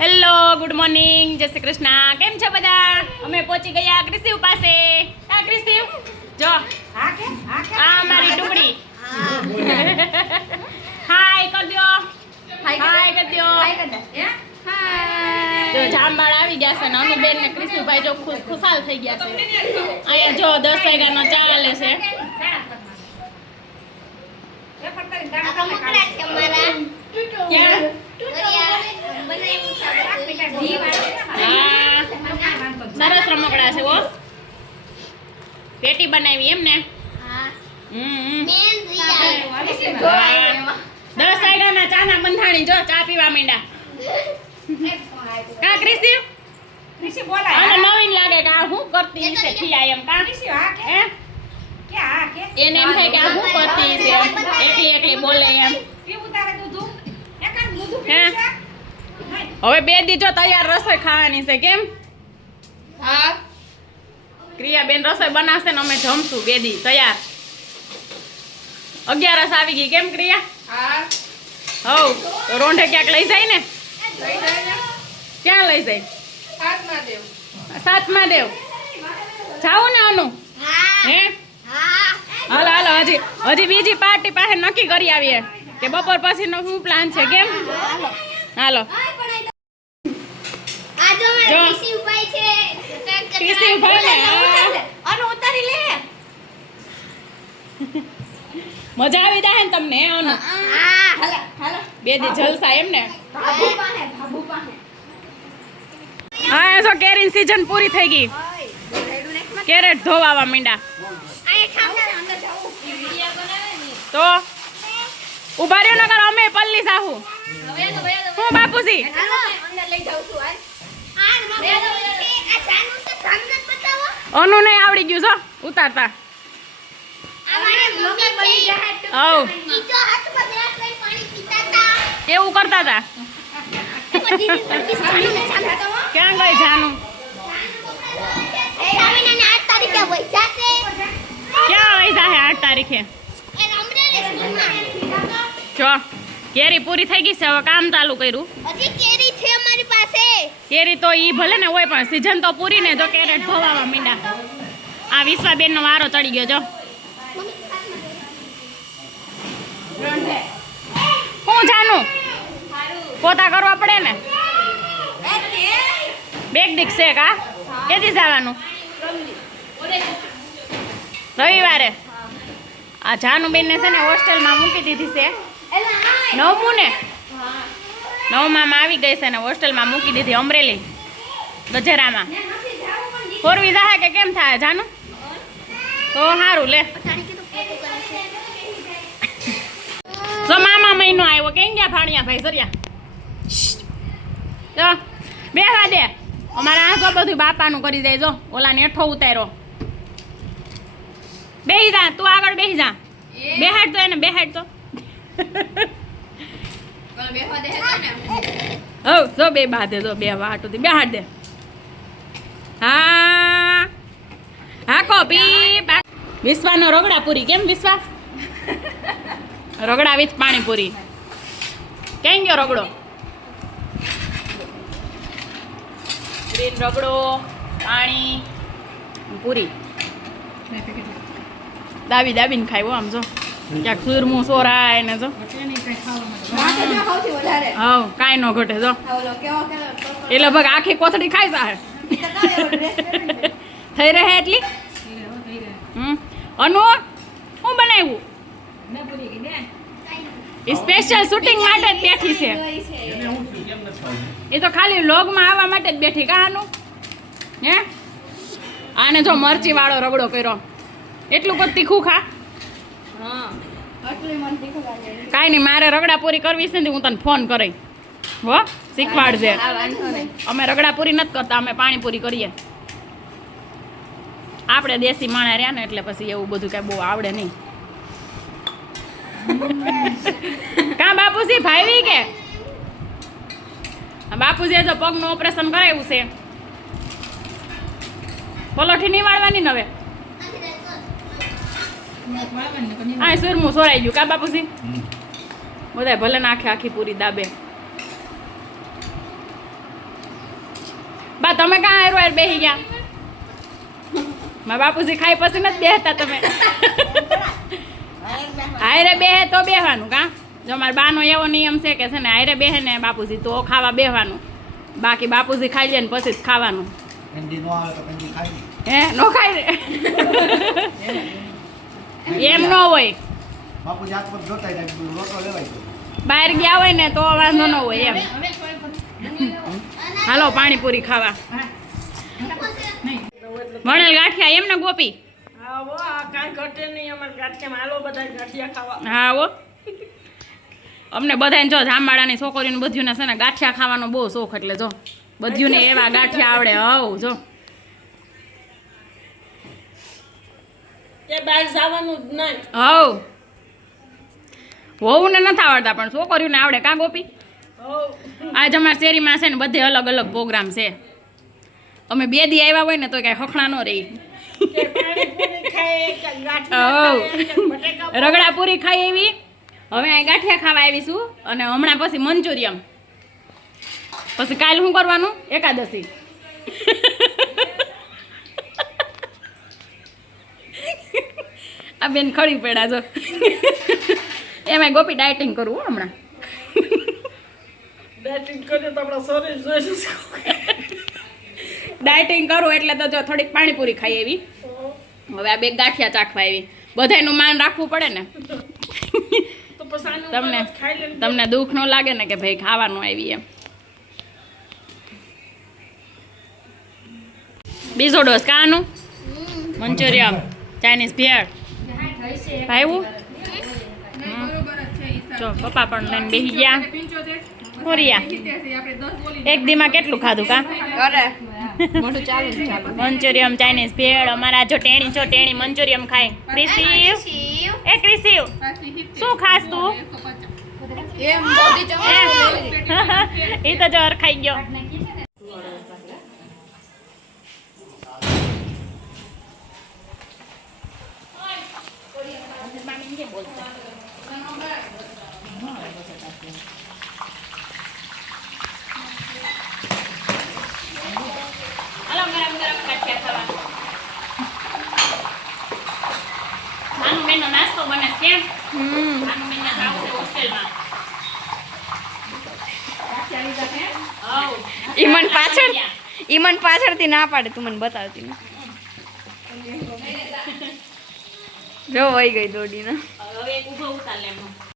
Hello, good morning, જય શ્રી કૃષ્ણ. કેમ છો બધા? અમે પહોંચી ગયા ક્રિશિવ પાસે. હા ક્રિશિવ, જો આ મારી ટુકડી. હાય કર દો, હાય કર દો. જો જામબાળ આવી ગયા છે ને અનુબેન ને ક્રિશિવભાઈ જો ખુશાલ થઈ ગયા છે. અહીંયા જો 10 વાગ્યાનો ચા હાલે છે. સરસ રમકડા છે. પેટી બનાવી એમ ને? 10 વાગ્યાના ચાના બંધાણી જો ચા પીવા માંડ્યા. કા ક્રિશિવ બોલાય આને નવીન લાગે કે આ હું કરતી છે ખિયા એમ. કા ક્રિશિવ હા કે એને એમ થાય કે આ હું કરતી છે એકલી એકલી બોલે એમ. હવે 2 દી જો તૈયાર રસોઈ ખાવાની છે. કેમ? હા, ક્રિયાબેન રસોઈ બનાવશે ને અમે જમશું 2 દી તૈયાર. 11 આવી ગઈ. કેમ ક્રિયા? હા. હવ તો રોંઢે ક્યાંક લઈ જાય ને? ક્યાં લઈ જાય? સાતમા દેવ જાવું ને અનુ? હે હાલો હાલો, હજી બીજી પાર્ટી પાસે નક્કી કરી આવીએ કે બપોર પછીનો શું પ્લાન છે. કેમ? હાલો મજા આવી જાય ને તમને? અનુ 2 દી જલસા એમ ને? હા જો કેરીની સીઝન પૂરી થઈ ગઈ. કેરેટ ધોવાવા માંડ્યા. તો ઉભા રહ્યો નકર અમે પલ્લી સાહુ. હું બાપુજી અનુ નહીં આવડી ગયું છો ઉતારતા. એવું કરતા હતા. ક્યાં ગઈ જાનું? ક્યાં આવી જાહે 8 તારીખે? જો કેરી પૂરી થઈ ગઈ છે. હવે કામ ચાલુ કર્યું. કેરી છે અમારી પાસે. કેરી તો ઈ ભલે ને હોય પણ સીઝન તો પૂરી ને. જો કેરેટ ધોવાવા માંડ્યા. આ વિશ્વાબેન નો વારો ચડી ગયો. જો હું જાનું પોતા કરવા પડે ને? બેગ દીક છે કા? કેદી જવાનું? રવિવારે. આ જાનુબેન ને છે ને હોસ્ટેલમાં મૂકી દીધી છે. 9મું ને 9માં આવી ગઈ છે ને હોસ્ટેલમાં મૂકી દીધી અમરેલી ગજરામાં. ફોરવી જાહે કે કેમ થાય જાનું? તો સારું લે. જો મામા મહિનો આવ્યો. કેમ ગયા ભાણિયા ભાઈ સરિયા? જો બેહવા દે. અમારે આ તો બધું બાપાનું કરી દે. જો ઓલા ને હેઠો ઉતાર્યો. બેહી જા તું આગળ બેહી જા. બેહાડ તો એને બેહાડ તો. હવ જો બે બાધે જો બે વાટુથી બેહાડ દે. હા હા કોપી વિશ્વાનો રગડા પૂરી. કેમ વિશ્વા? રગડા વિથ પાણીપુરી. કેમ ગયો રગડો? ગ્રીન રગડો પાણી પૂરી દાબી દાબીને ખાય. આમ જો ક્યાંક સુરમું સોરાય ને જો હા કાંઈ ન ઘટે. જો એ લગભગ આખી કોથળી ખાઈ જાય થઈ રહે એટલી. અનુ શું બનાવ્યું? સ્પેશિયલ શૂટિંગ માટે જ બેઠી છે. એ તો ખાલી વ્લોગમાં આવવા માટે જ બેઠી. કાનું હે આને જો મરચી વાળો રગડો કર્યો. એટલું કોઈ તીખું ખા? કાંઈ નહીં, મારે રગડા પૂરી કરવી છે ને હું તને ફોન કરી હો શીખવાડજે. અમે રગડા પૂરી નથી કરતા, અમે પાણીપુરી કરીએ. આપણે દેશી માણા રહ્યા ને એટલે પછી એવું બધું કઈ બહુ આવડે નહીં. કા બાપુજી ભાઈ કે બાપુજીએ તો પગનું ઓપરેશન કરાવ્યું છે. પલોઠી નહીં વાળવાની ને હવે? આ સુરમું સોરાઈ ગયું કા બાપુજી? બધા ભલે ને આખી પૂરી દાબે. પપ્પા તમે કાં હાર બેસી ગયા? મારા બાપુજી ખાઈ પછી નથી બેસતા તમે. હારે બેહે તો બેહવાનું કાં? જો મારા બાનો એવો નિયમ છે કે છે ને હારે બેહે ને બાપુજી તો ખાવા બેહવાનું, બાકી બાપુજી ખાઈ જાય ને પછી જ ખાવાનું. હે નો ખાય રે એમ ન હોય. બહાર ગયા હોય ને તો વાંધો ન હોય એમ. હાલો પાણીપુરી ખાવા. વણેલ ગાંઠિયા એમ ને ગોપી? હા હો, અમને બધાને જો જામવાળાની છોકરીને બધ્યુંને છે ને ગાંઠિયા ખાવાનો બહુ શોખ, એટલે જો બધ્યુંને એવા ગાંઠિયા આવડે. હવ જો હવ વહુને નથી આવડતા પણ છોકરીઓને આવડે કાં ગોપી? આજ અમારા શેરીમાં છે ને બધે અલગ અલગ પ્રોગ્રામ છે. અમે 2 દી આવ્યા હોય ને તો કઈ હખણા ન રહી. રગડા પૂરી ખાઈ એવી, હવે આ ગાંઠિયા ખાવા આવીશું અને હમણાં પછી મંચુરિયમ. પછી કાલ શું કરવાનું? એકાદશી. આ બેન ખડી પડ્યા જો. એમાં ગોપી ડાયટિંગ કરવું હમણાં. ડાયટિંગ કરું એટલે તો જો થોડીક પાણીપુરી ખાઈ એવી. હવે આ 2 ગાંઠિયા ચાખવા આવી. બધાયનું માન રાખવું પડે ને. તમને દુઃખ ન લાગે ને કે ભાઈ ખાવાનું આવી એમ. બીજો ડોસ કાનું મંચુરિયમ ચાઇનીઝ ભેળ ભાઈવું. જો પપ્પા પણ લઈને બેસી ગયા. પૂરિયા એક દીમાં કેટલું ખાધું કા? મંચુરિયમ ચાઇનીઝ ભેળ. અમારા જો ટેણી મંચુરિયમ ખાય. ક્રિસીવ એ ક્રિસીવ શું ખાસ તું? એ તો જો ખાઈ ગયો. નાસ્તો બને કેમ? ઈમન પાછળથી ના પાડે, તું મને બતાવતી ને. જો વહી ગઈ દોડીને. હવે એક ઊભો ઉતાર લે.